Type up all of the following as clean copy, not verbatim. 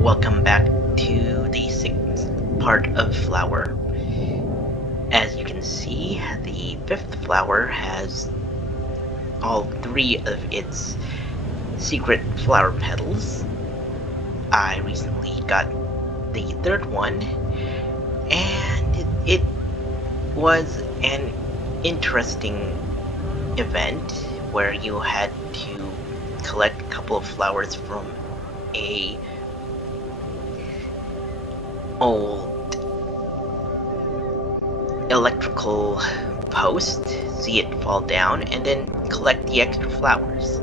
Welcome back to the sixth part of Flower. As you can see, the fifth flower has all three of its secret flower petals. I recently got the third one, and it was an interesting event where you had to collect a couple of flowers from a old electrical post, see it fall down, and then collect the extra flowers.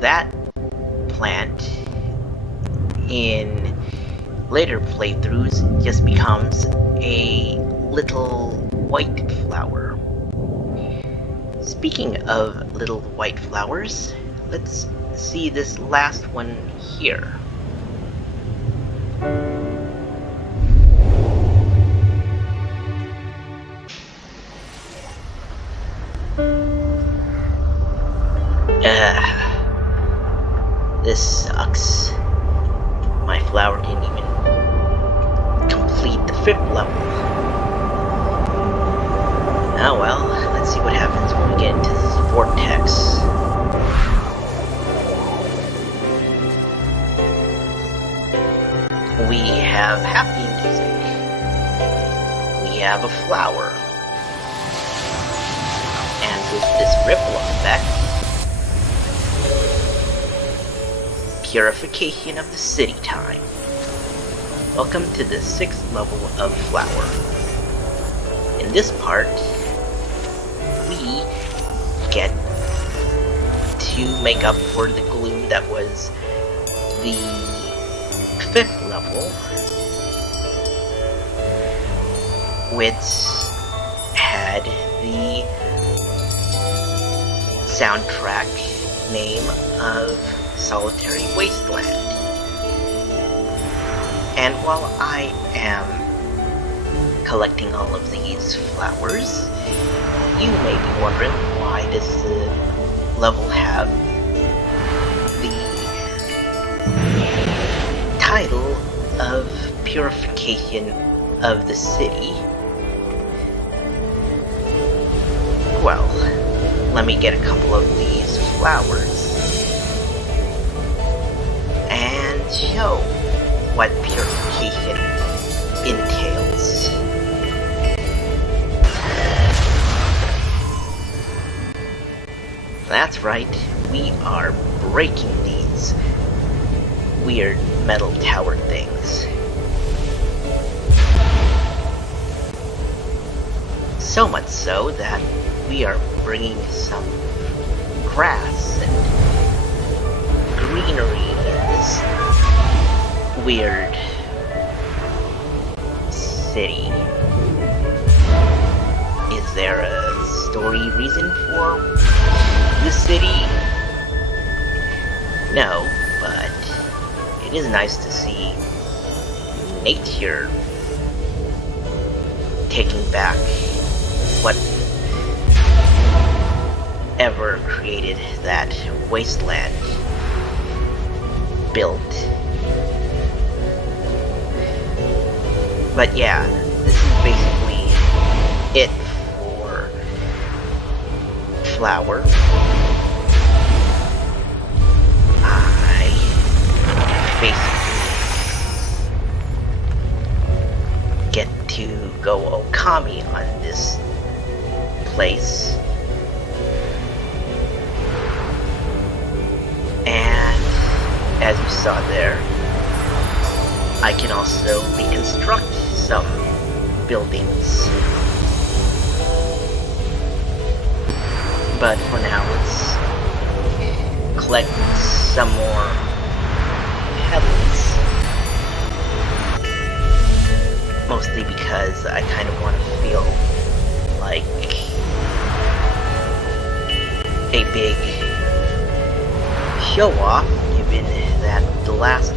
That plant in later playthroughs just becomes a little white flower. Speaking of little white flowers, let's see this last one here. This sucks. My flower didn't even complete the fifth level. Oh well, let's see what happens when we get into this vortex. We have happy music. We have a flower. And with this ripple effect, Purification of the city time. Welcome to the sixth level of Flower. In this part, we get to make up for the glue that was the fifth level, which had the soundtrack name of Solitary Wasteland. And while I am collecting all of these flowers, you may be wondering why does the level have the title of Purification of the City. Well, let me get a couple of these flowers and show what purification entails. That's right, we are breaking these weird metal tower things. So much so that we are bringing some grass and greenery in this weird city. Is there a story reason for this city? No, but it is nice to see nature taking back whatever created that wasteland built. But yeah, this is basically it for Flower. I basically get to go Okami on this place. And as you saw there, I can also reconstruct some buildings. But for now, let's collect some more petals. Mostly because I kind of want to feel like a big show-off, given that the last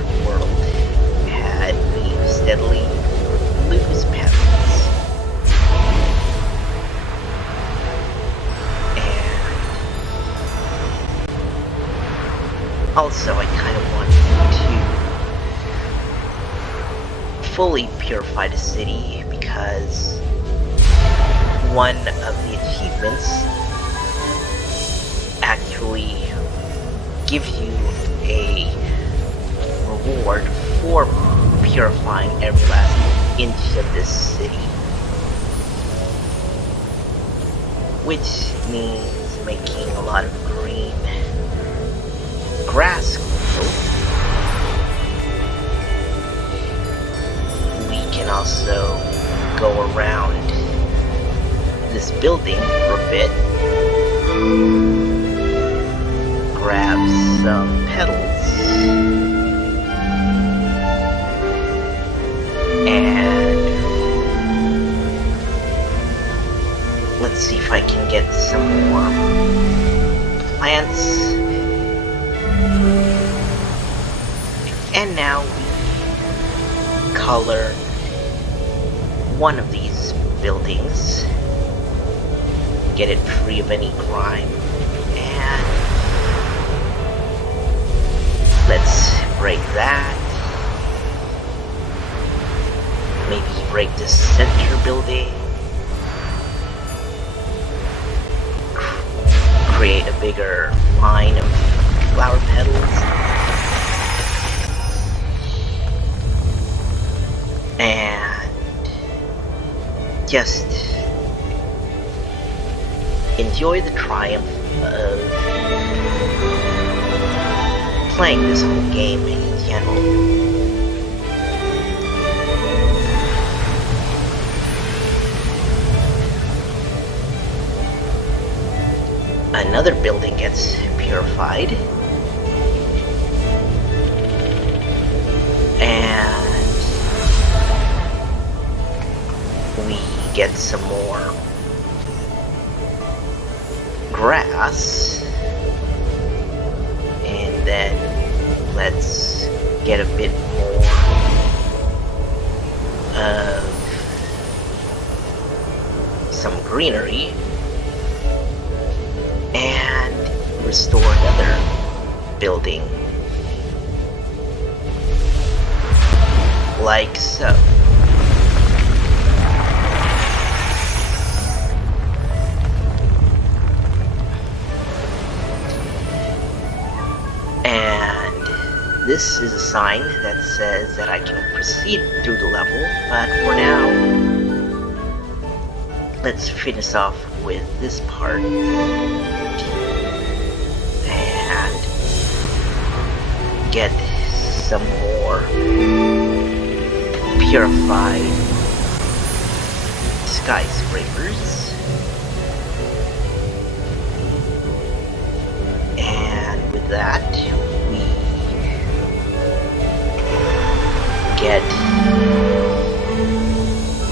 kind of want to fully purify the city, because one of the achievements actually gives you a reward for purifying every last inch of this city, which means making a lot of green grass grow. We can also go around this building for a bit, grab some petals, and let's see if I can get some more plants. And now we color one of these buildings, get it free of any crime, and let's break that. Maybe break the center building, create a bigger line of flower petals, and just enjoy the triumph of playing this whole game in general. Another building gets purified, and we get some more grass, and then let's get a bit more of some greenery and restore another building, like so. This is a sign that says that I can proceed through the level, but for now, let's finish off with this part and get some more purified skyscrapers. And with that, get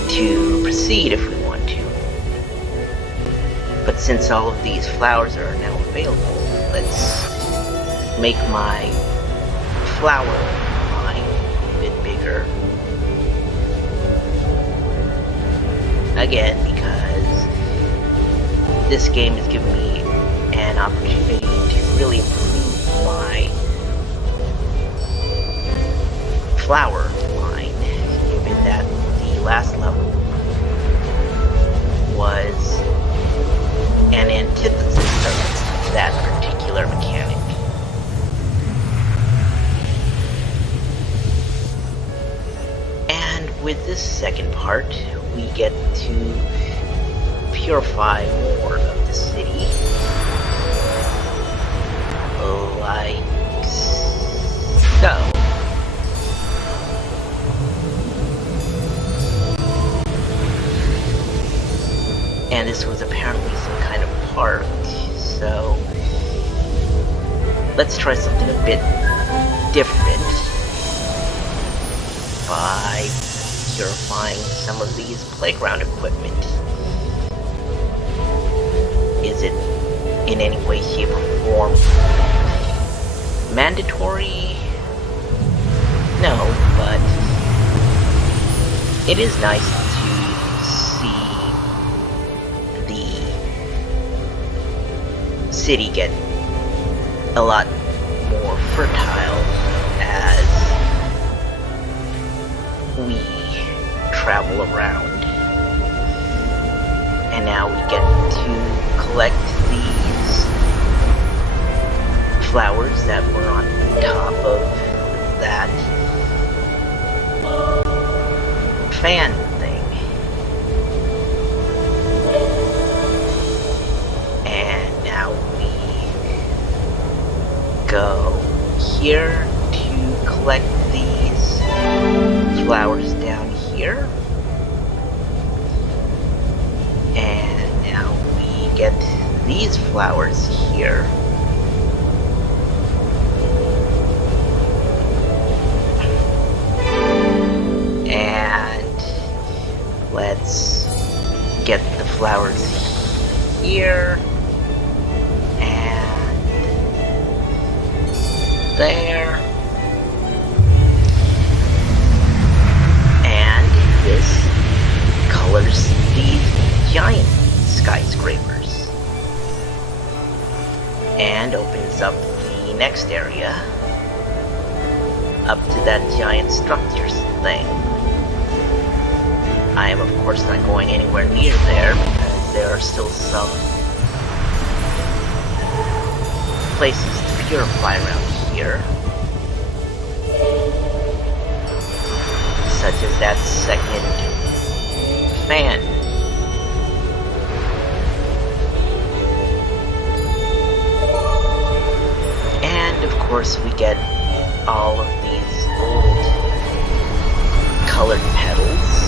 to proceed if we want to. But since all of these flowers are now available, let's make my flower line a bit bigger. Again, because this game has given me an opportunity to really improve my flower line, given that the last level was an antithesis of that particular mechanic. And with this second part, we get to purify more of the city, like so. And this was apparently some kind of park, so let's try something a bit different by purifying some of these playground equipment. Is it in any way, shape, or form mandatory? No, but it is nice to see the city get a lot more fertile fan thing. And now we go here to collect these flowers down here. And now we get these flowers here. And let's get the flowers here and there. And this colors these giant skyscrapers and opens up the next area up to that giant structures thing. I am of course not going anywhere near there because there are still some places to purify around here, such as that second fan. And of course we get all of these old colored petals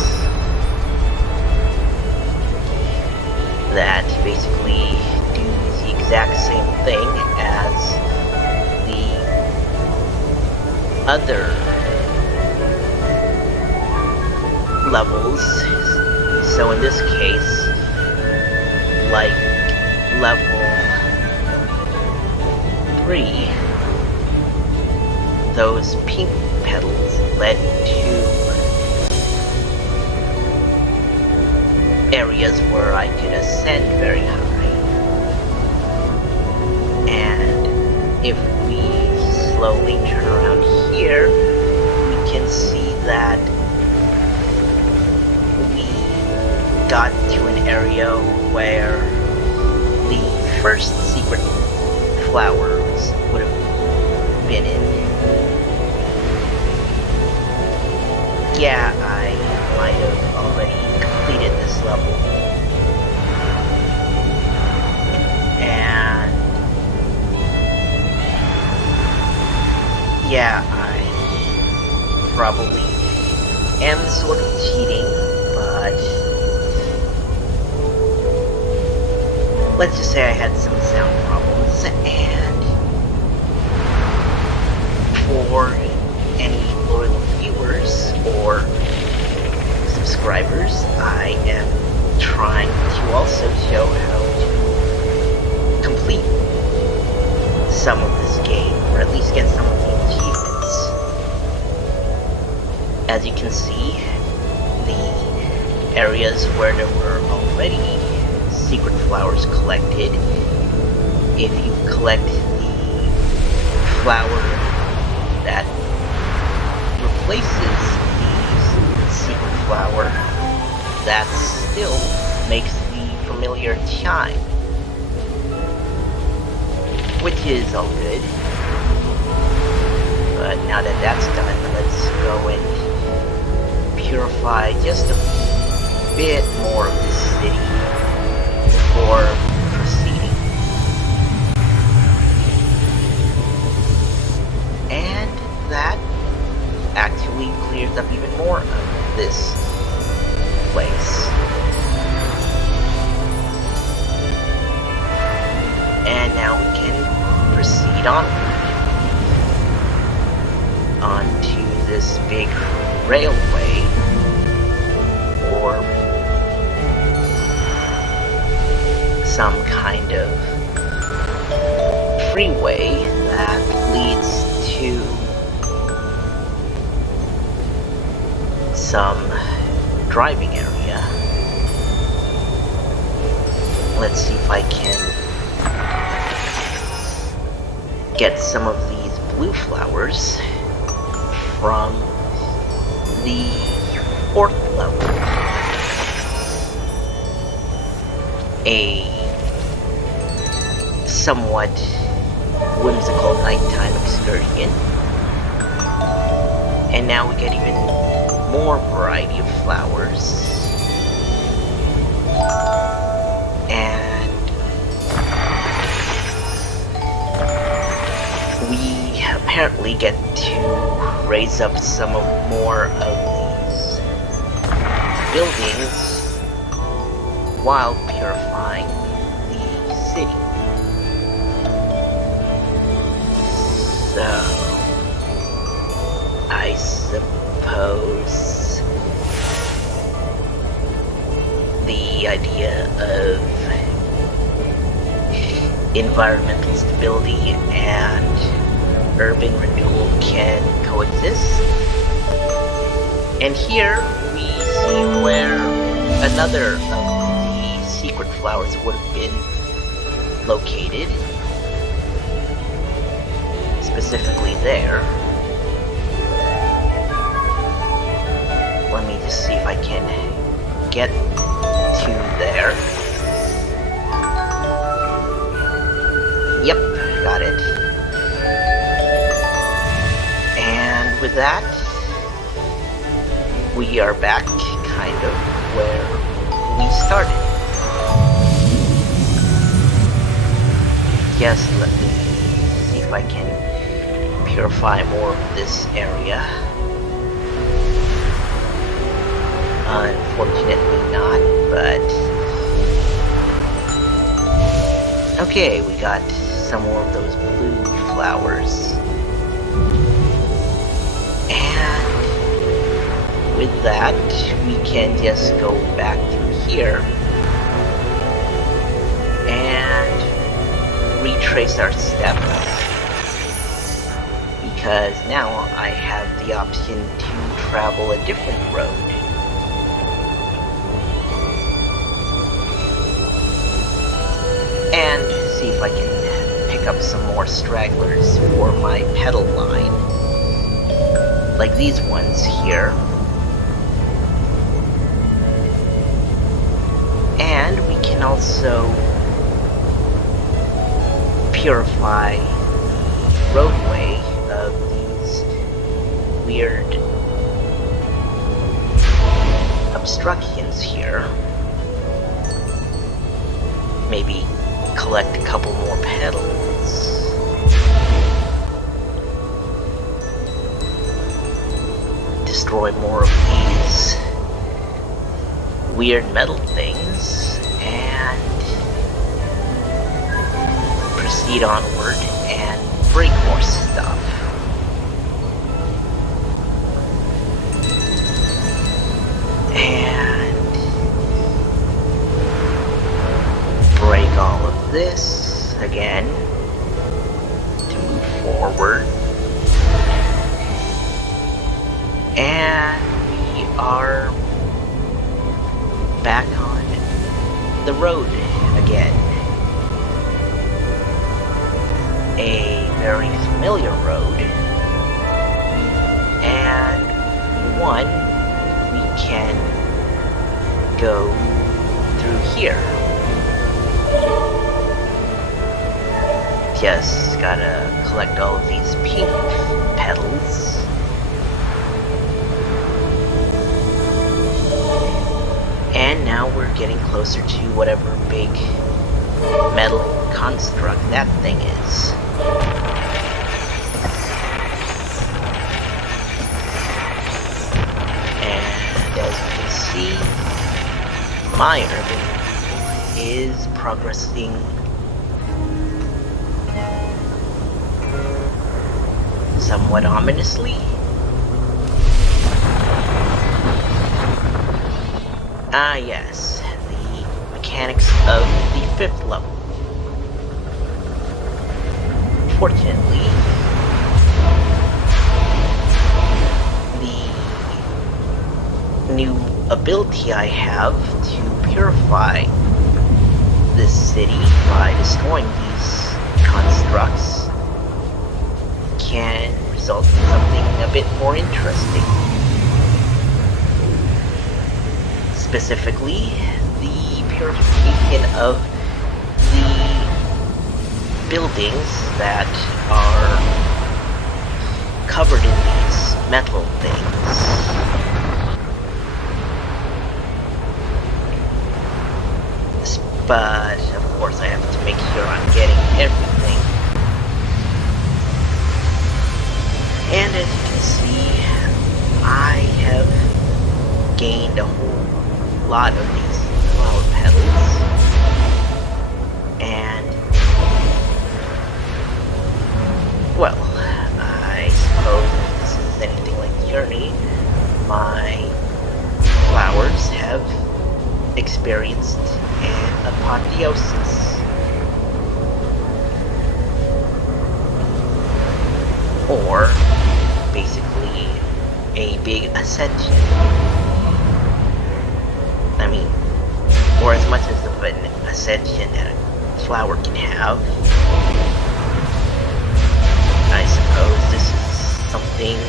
that basically do the exact same thing as the other levels. So in this case, like level 3, those pink petals led to areas where I could ascend very high. And if we slowly turn around here, we can see that we got to an area where the first secret flowers would have been in. Yeah, I might have already completed this level. And yeah, I probably am sort of cheating, but let's just say I had some sound problems, and for any loyal viewers or subscribers, I am trying to also show how to complete some of this game, or at least get some of the achievements. As you can see, the areas where there were already secret flowers collected, if you collect the flower that replaces the secret flower, that still makes the familiar chime, which is all good. But now that that's done, let's go and purify just a bit more of the city before proceeding. And that actually clears up even more of this place. And now we can proceed onto this big railway, or some kind of freeway that leads to some driving area. Let's see if I can get some of these blue flowers from the 4th level. A somewhat whimsical nighttime excursion. And now we get even more variety of flowers. And we apparently get to raise up some more of these buildings while purifying the city. So, I suppose the idea of environmental stability and urban renewal can coexist. And here we see where another of the secret flowers would have been located. Specifically there. Let me just see if I can get to there. Yep, got it. And with that, we are back kind of where we started. Yes, let me see if I can purify more of this area. Unfortunately not, but okay, we got some more of those blue flowers. And with that, we can just go back through here and retrace our steps. Because now I have the option to travel a different road. And see if I can pick up some more stragglers for my pedal line. Like these ones here. And we can also purify the roadway of these weird obstructions here. Maybe collect a couple more petals. Destroy more of these weird metal things and proceed onward and break more stuff. And break all of this again to move forward. And we are back on the road again. A very familiar road, and one we can go through here. Just gotta collect all of these pink petals. And now we're getting closer to whatever big metal construct that thing is. And as you can see, my urban is progressing somewhat ominously. Ah yes, the mechanics of the 5th level. Fortunately, the new ability I have to purify this city by destroying these constructs can result in something a bit more interesting. Specifically, the purification of the buildings that are covered in these metal things. But of course I have to make sure I'm getting everything. And as you can see, I have gained a whole lot of these flower petals. And, well, I suppose if this is anything like Journey, my flowers have experienced an apotheosis. Or, basically, a big ascension. I mean, or as much as of an ascension that a flower can have. I suppose this is something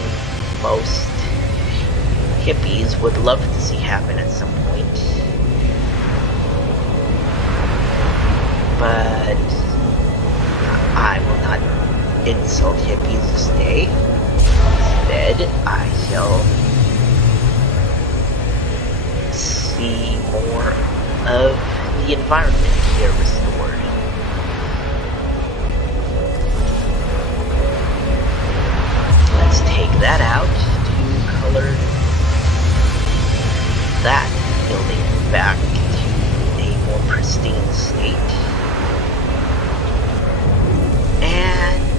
most hippies would love to see happen at some point. But I will not insult hippies this day. Instead, I shall see more of the environment here restored. Let's take that out to color that building back to a more pristine state. And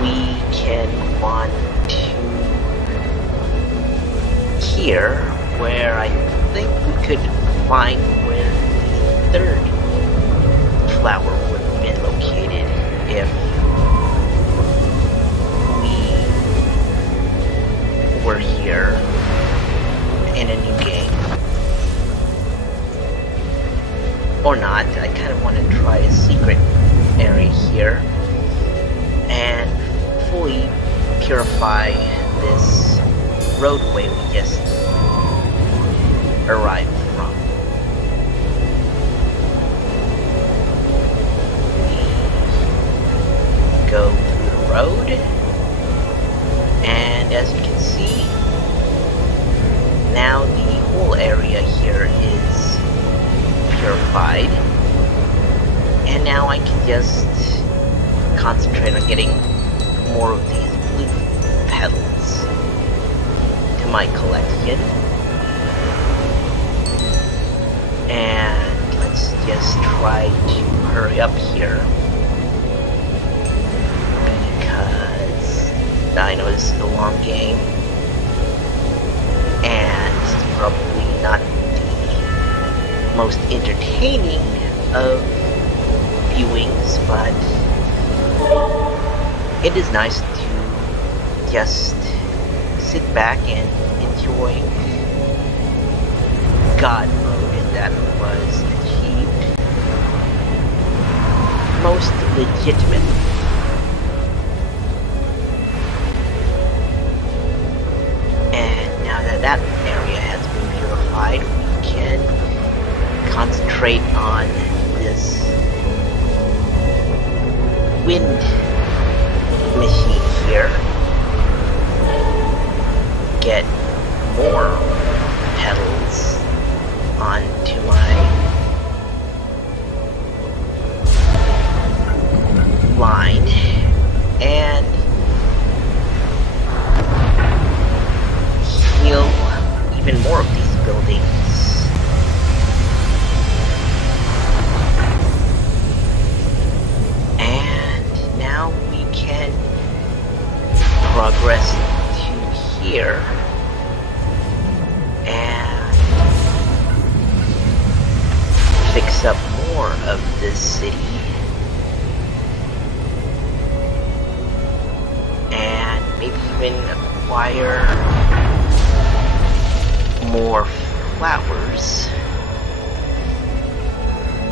we can want to here, where I think we could find where the third flower would have been located if we were here in a new game. Or not, I kind of want to try a secret area here and fully purify this roadway we just arrived from. We go through the road, and as you can see, now the whole area here is purified, and now I can just concentrate on getting more of these blue petals to my collection. And let's just try to hurry up here, because I know this is a long game, and this is probably not the most entertaining of viewings, but it is nice to just sit back and enjoy God mode, and that was achieved most legitimate. And now that that area has been purified, we can concentrate on this wind machine here. Get more petals onto my line and heal even more of these buildings. And now we can progress to here and fix up more of this city, and maybe even acquire more flowers.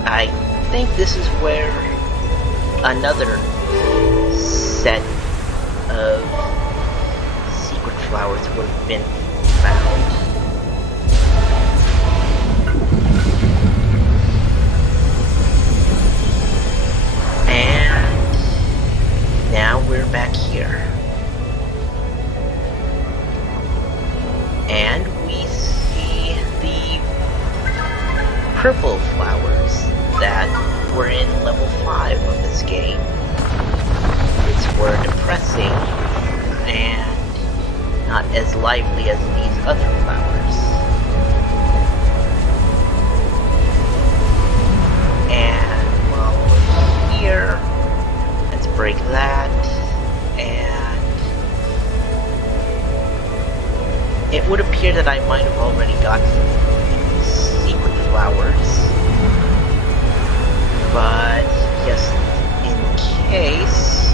I think this is where another set of secret flowers would have been found. And now we're back here. And we see the purple as lively as these other flowers. And while we're here, let's break that, and it would appear that I might have already gotten these secret flowers, but just in case,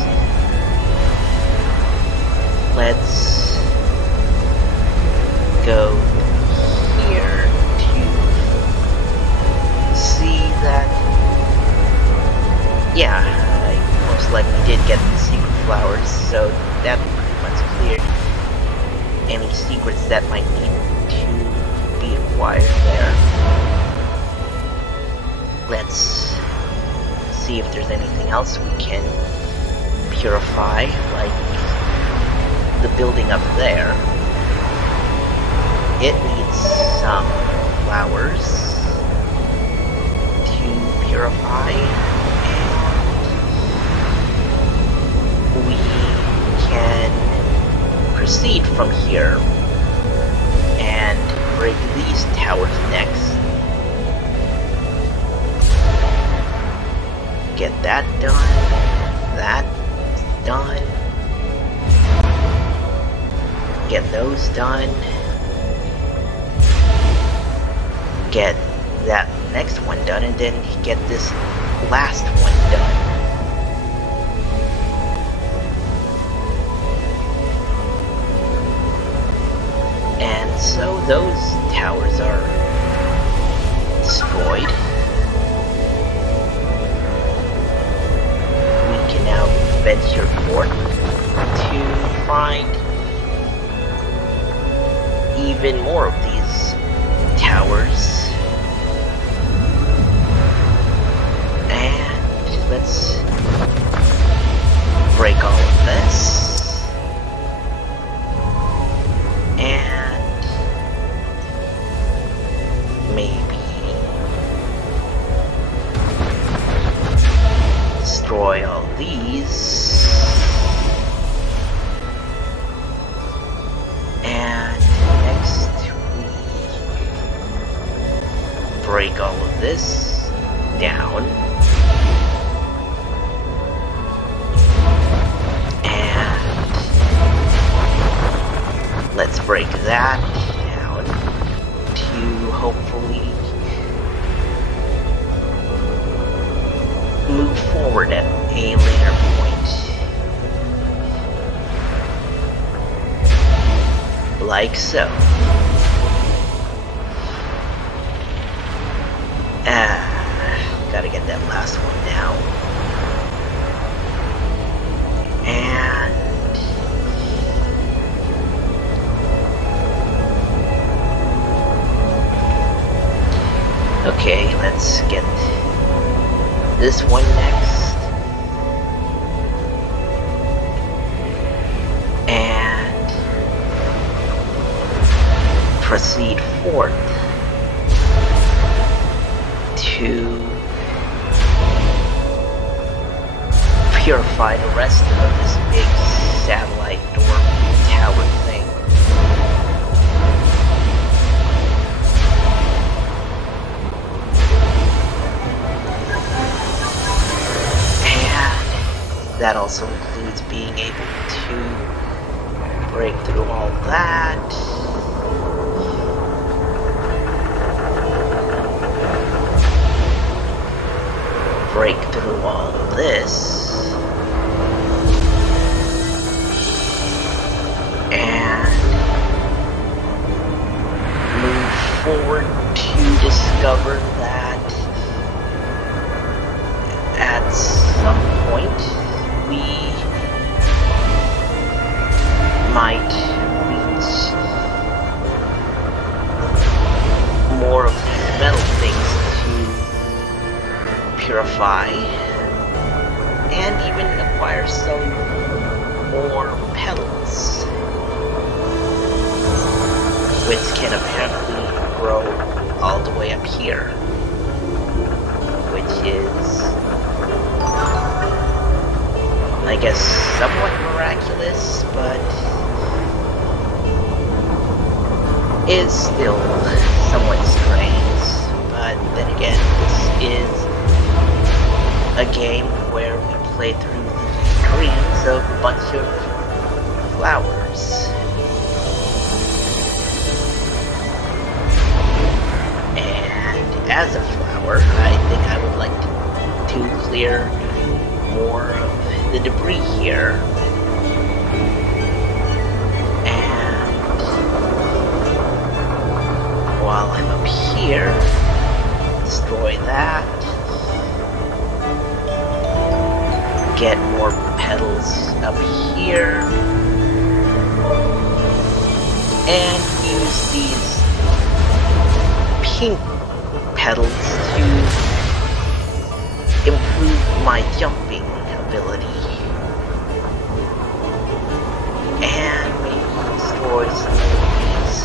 let's go here to see that, yeah, I most likely did get the secret flowers, so that pretty much cleared any secrets that might need to be acquired there. Let's see if there's anything else we can purify, like the building up there. It needs some flowers to purify, and we can proceed from here and break these towers next. Get that done, that done, get those done, get that next one done, and then get this last one done. And so those towers are destroyed. We can now venture forth to find even more of these towers. And let's break all of this. And maybe destroy all these. And next we break all of this down. And let's break that down to hopefully move forward at a later point. Like so. Gotta get that last one down. And okay, let's get this one next. And proceed forth to purify the rest of this big satellite dorm tower thing. And that also includes being able to break through all that. Break through all of this. And move forward to discover that at some point we might reach more of these metal things to purify and even acquire some more pellets, which can apparently grow all the way up here, which is, I guess, somewhat miraculous, but is still somewhat strange, but then again, this is a game where we play through the dreams of a bunch of flowers. And as a flower, I think I would like to clear more of the debris here. And while I'm up here, destroy that. Get more petals up here. And use these pink petals to improve my jumping ability. And maybe destroy some of these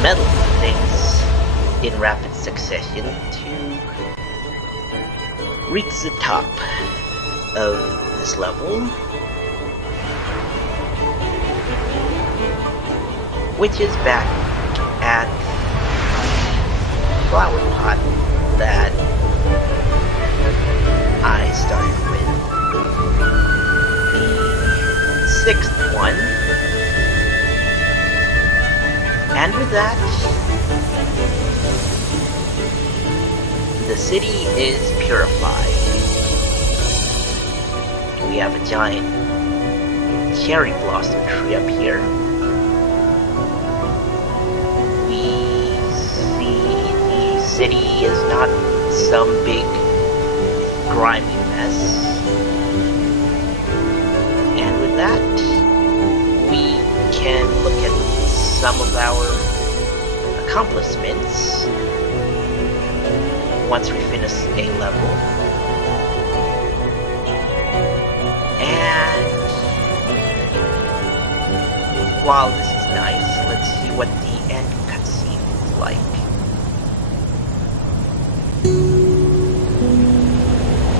metal things in rapid succession to reach the top of this level, which is back at the flower pot that I started with. The sixth one. And with that, the city is purified. We have a giant cherry blossom tree up here. We see the city is not some big grimy mess. And with that, we can look at some of our accomplishments once we finish a level. And while this is nice, let's see what the end cutscene is like.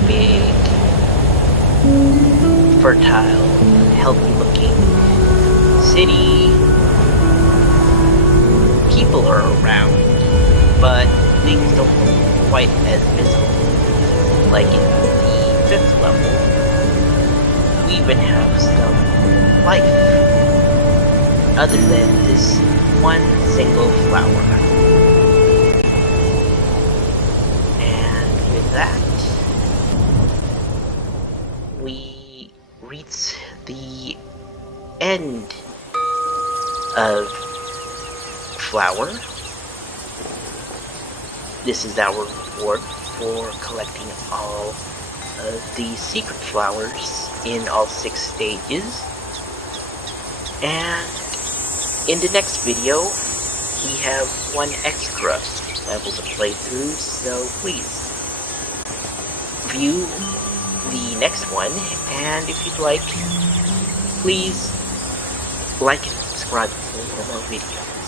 Big, fertile, healthy-looking city. People are around, but things don't look quite as visible like in the fifth level. We even have some life, other than this one single flower. And with that, we reach the end of Flower. This is our reward for collecting all of the secret flowers in all 6 stages. And in the next video, we have 1 extra level to play through, so please view the next one, and if you'd like, please like and subscribe for more videos.